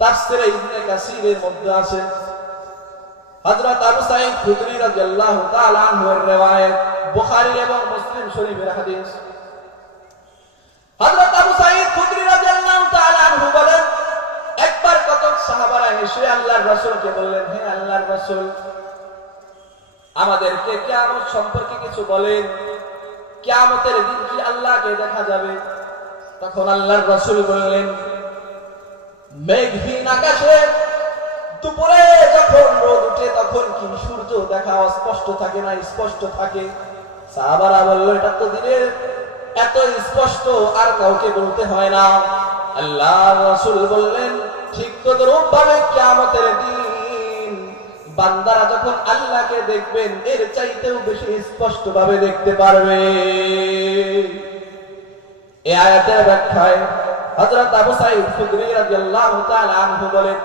তাফসীরে ইবনে কাসীরের মধ্যে আছে হযরত আবু সাঈদ খুদরী রাদিয়াল্লাহু তাআলা আনহুর riwayat, বুখারী এবং মুসলিম শরীফের হাদিস। হযরত আবু সাঈদ খুদরী রাদিয়াল্লাহু তাআলা আনহু বলেন, একবার কতক সাহাবারা এসে আল্লাহর রাসূলকে বললেন, হে আল্লাহর রাসূল, আমাদেরকে কিয়ামত সম্পর্কে কিছু বলেন, কিয়ামতের দিন কি আল্লাহকে দেখা যাবে? তখন আল্লাহর রাসূল বললেন, মেঘহীন আকাশে দুপুরে যখন রোদ উঠে তখন কি সূর্য দেখা স্পষ্ট থাকে না? স্পষ্ট থাকে। সাহাবারা বলল, এটা তো দিনের এত স্পষ্ট আর কাউকে বলতে হয় না। আল্লাহর রাসূল বললেন, ঠিক তদ্রূপ ভাবে কিয়ামতের দিন বান্দারা যখন আল্লাহকে দেখবেন এর চাইতেও বেশি স্পষ্ট ভাবে দেখতে পারবে। এই আয়াতের ব্যাখ্যায় হযরত আবু সাঈদ খুদরী রাদিয়াল্লাহু তাআলা আনহু বলেন,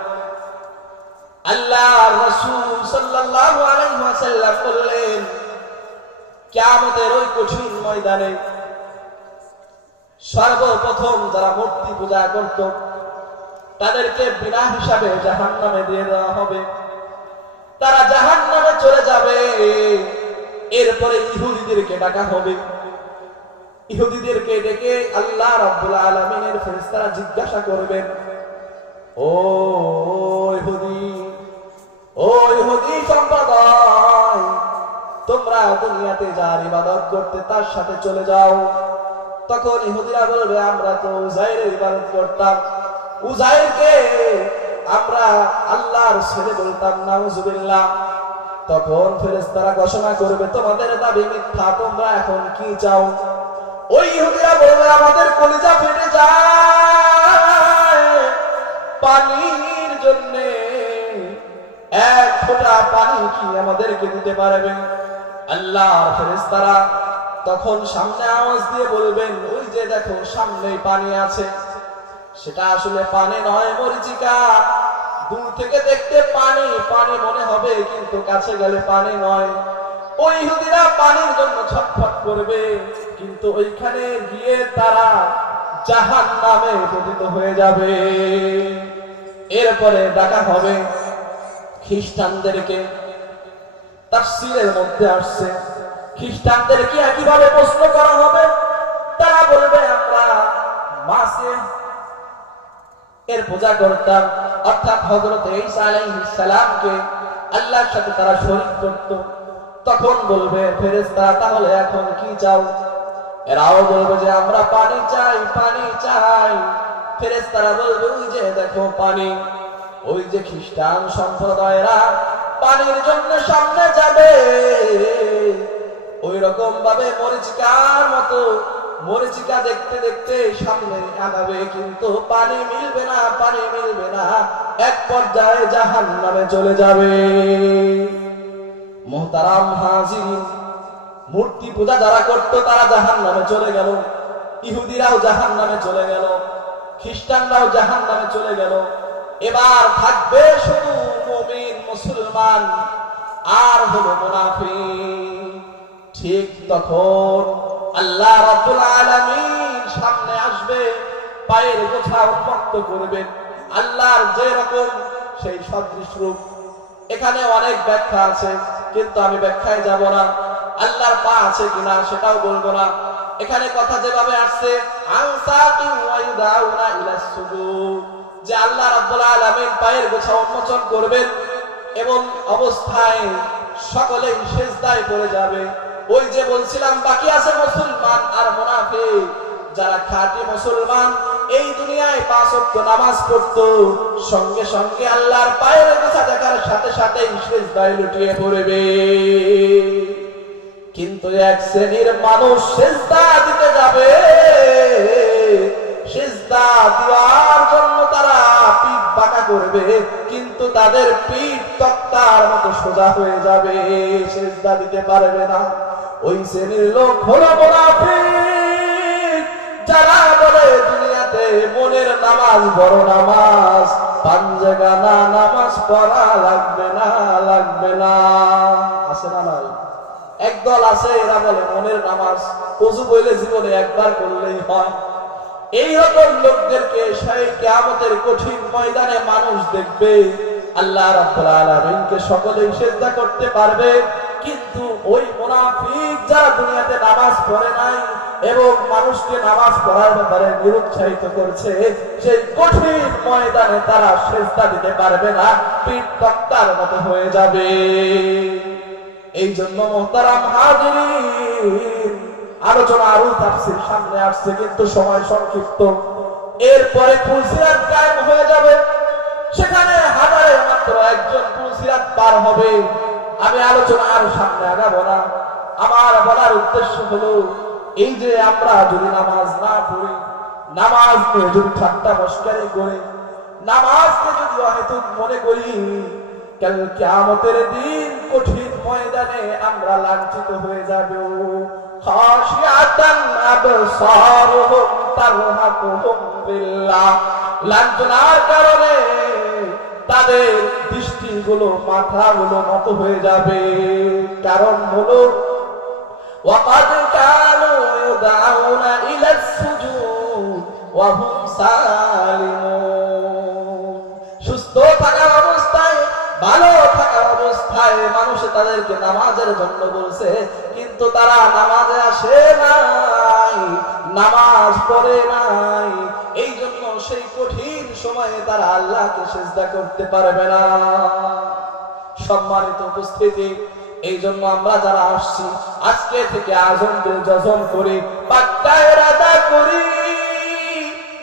আল্লাহর রাসূল সাল্লাল্লাহু আলাইহি ওয়াসাল্লাম বললেন, কিয়ামতের ওই কঠিন ময়দানে সর্বপ্রথম যারা মূর্তি পূজা করত তাদেরকে বিনা হিসাবে জাহান্নামে দিয়ে দেওয়া হবে। তারা জাহান্নামে চলে যাবে। এরপরে ইহুদিদেরকে ডাকা হবে। ইহুদিদেরকে ডেকে আল্লাহ রাব্বুল আলামিনের ফেরেশতারা জিজ্ঞাসা করবেন, ও ইহুদি সম্প্রদায়, তোমরা দুনিয়াতে যার ইবাদত করতে তার সাথে চলে যাও। তখন ইহুদিরা বলবে, আমরা তো উযাইরের ইবাদত করতাম, উযাইরকে আমরা আল্লাহর ছেলে বলতাম, নাউযুবিল্লাহ। তখন ফেরেশতারা ঘোষণা করবে, তোমাদের দাবি মিথ্যা, তোমরা এখন কি চাও? ওই ইহুদিরা বলবে, আমাদের কলিজা ফেটে যায় পানির জন্য, এক ফোঁটা পানি কি আমাদেরকে দিতে পারবে? আল্লাহর ফেরেশতারা তখন সামনে আওয়াজ দিয়ে বলবেন, ওই যে দেখো সামনেই পানি আছে। সেটা আসলে পানি নয়, মরিচিকা। দূর থেকে দেখতে পানি পানি মনে হবে, কিন্তু কাছে গেলে পানি নয়। ওই ইহুদিরা পানির জন্য ছটফট করবে, কিন্তু ওইখানে গিয়ে তারা জাহান্নামে পতিত হয়ে যাবে। এরপরে ডাকা হবে খ্রিস্টানদেরকে। তাফসীরের মধ্যে আসছে, খ্রিস্টানদেরকে একইভাবে প্রশ্ন করা হবে। তারা বলবে, আমরা মাসিহ এর পূজা করতাম, অর্থাৎ হযরত ঈসা আলাইহিস সালামকে আল্লাহর সাথে তারা শরীক করত। তখন বলবে ফেরেশতারা, তাহলে এখন কি চাও? এরাও বলবে যে আমরা পানি চাই, পানি চাই। ফেরেশতারা বলবে, ওই যে দেখো পানি। ওই যে খ্রিস্টান সম্প্রদায়েরা পানির জন্য সামনে যাবে, ওই রকম ভাবে মরিচিকার মতো মরিচিকা দেখতে দেখতে সামনে আগাবে, কিন্তু পানি মিলবে না, পানি মিলবে না। এক পর্যায়ে জাহান্নামে চলে যাবে। মুহতারাম হাজিরিন, মূর্তি পূজা যারা করত তারা জাহান্নামে চলে গেল। ইহুদিরাও জাহান্নামে চলে গেল, খ্রিস্টানরাও জাহান্নামে চলে গেল। এবার থাকবে শুধু মুমিন মুসলমান আর হলো মুনাফিক। ঠিক তখন আল্লাহ রাব্বুল আলামিন সামনে আসবে, পায়ের গোছা উন্মুক্ত করবেন। আল্লাহর যে রকম সেই সদৃশ রূপ। এখানে অনেক ব্যাখ্যা আছে, কিন্তু আমি ব্যাখ্যায় যাব না। আল্লাহর পা আছে কিনা সেটাও বলবো না। এখানে কথা যেভাবে আসছে, আনসাতু ওয়া ইউদাউনা ইলাস সুজুদ, যে আল্লাহ রাব্বুল আলামিন পায়ের গোছা উন্মোচন করবেন এবং অবস্থায় সকলেই সিজদায় পড়ে যাবে। ওই যে বলছিলাম বাকি আছে মুসলমান আর মুনাফিক। যারা খাঁটি মুসলমান এই দুনিয়ায় 5 ওয়াক্ত নামাজ পড়তো, সঙ্গে সঙ্গে আল্লাহর পায়ের গোছা দেখার সাথে সাথেই সিজদায় লুটিয়ে পড়বে। কিন্তু এক শ্রেণীর মানুষ সিজদা দিতে যাবে, সিজদা দেওয়ার জন্য তারা পিঠ বাঁকা করবে, কিন্তু তাদের পিঠ তক্তার মতো সোজা হয়ে যাবে, সিজদা দিতে পারবে না। ওই শ্রেণীর লোক হলো মুনাফিক, যারা বলে দুনিয়াতে মনের নামাজ বড় নামাজ, পাঞ্জাগানা নামাজ পড়া লাগবে না, লাগবে না। আছে না নাই? একদল আছে, এরা বলে মনের নামাজ ওযু বইলে জীবনে একবার করলেই হয়। এই রকম লোকদেরকে সেই কিয়ামতের কঠিন ময়দানে মানুষ দেখবে। আল্লাহ রাব্বুল আলামিনকে সকলেই সিজদা করতে পারবে, কিন্তু ওই মুনাফিক যারা দুনিয়াতে নামাজ পড়ে নাই এবং মানুষকে নামাজ পড়ার ব্যাপারে নিরুৎসাহিত করছে, সেই কঠিন ময়দানে তারা সিজদা দিতে পারবে না, পিঠ তক্তার মতো হয়ে যাবে। এই জন্য মুহতারাম হাজিরিন, আলোচনা আরো তাফসীর সামনে আসছে, কিন্তু সময় সংক্ষিপ্ত। এরপরে পুলসিরাত কায়েম হয়ে যাবে, সেখানে হাজারে মাত্র একজন পুলসিরাত পার হবে। আমি আলোচনা আর সামনে আগাবো না। আমার বলার উদ্দেশ্য হলো, এই যে আমরা যদি নামাজ না পড়ি, নামাজ নিয়ে যদি ঠাট্টা মশকারি করি, নামাজকে যদি অহেতুক মনে করি, কাল কিয়ামতের দিন কঠিন ময়দানে আমরা লাঞ্ছিত হয়ে যাব। খাশিয়াতান আবসারুহুম তারহাকুহুম বিল্লাহ, লাঞ্ছনার কারণে তাদের দৃষ্টিগুলো, মাথাগুলো নত হয়ে যাবে। কারণ হলো ওয়াকাদ কানু ইউদাউনা ইলাস সুজুদ ওয়া হুম সালিমুন। সুস্থ থাকা অবস্থায়, ভালো থাকা অবস্থায় মানুষ তাদেরকে নামাজের জন্য বলছে, কিন্তু তারা নামাজে আসে নাই, নামাজ পড়ে নাই। এই জন্য সেই কঠিন সময়ে তারা আল্লাহকে সিজদা করতে পারবে না। সম্মানিত উপস্থিতি, এই জন্য আমরা যারা আসছি, আজকে থেকে আজম দিল যজম করি, পাক্কা ইরাদা করি,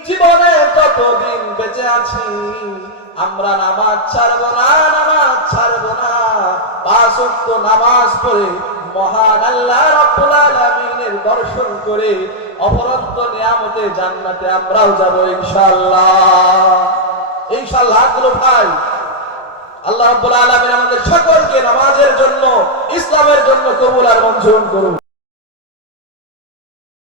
জীবনে যতদিন বেঁচে আছি আমরা নামাজ ছাড়বো না, নামাজ ছাড়বো না। 5 ওয়াক্ত নামাজ পড়ে মহান আল্লাহ রাব্বুল আলামিনের দর্শন করে অপরন্ত নিয়ামতে জান্নাতে আমরাও যাব ইনশাআল্লাহ। ইনশাআল্লাহ ভাই, আল্লাহ রাব্বুল আলামিন আমাদের সকলকে নামাজের জন্য, ইসলামের জন্য কবুল আর মঞ্জুর করুন।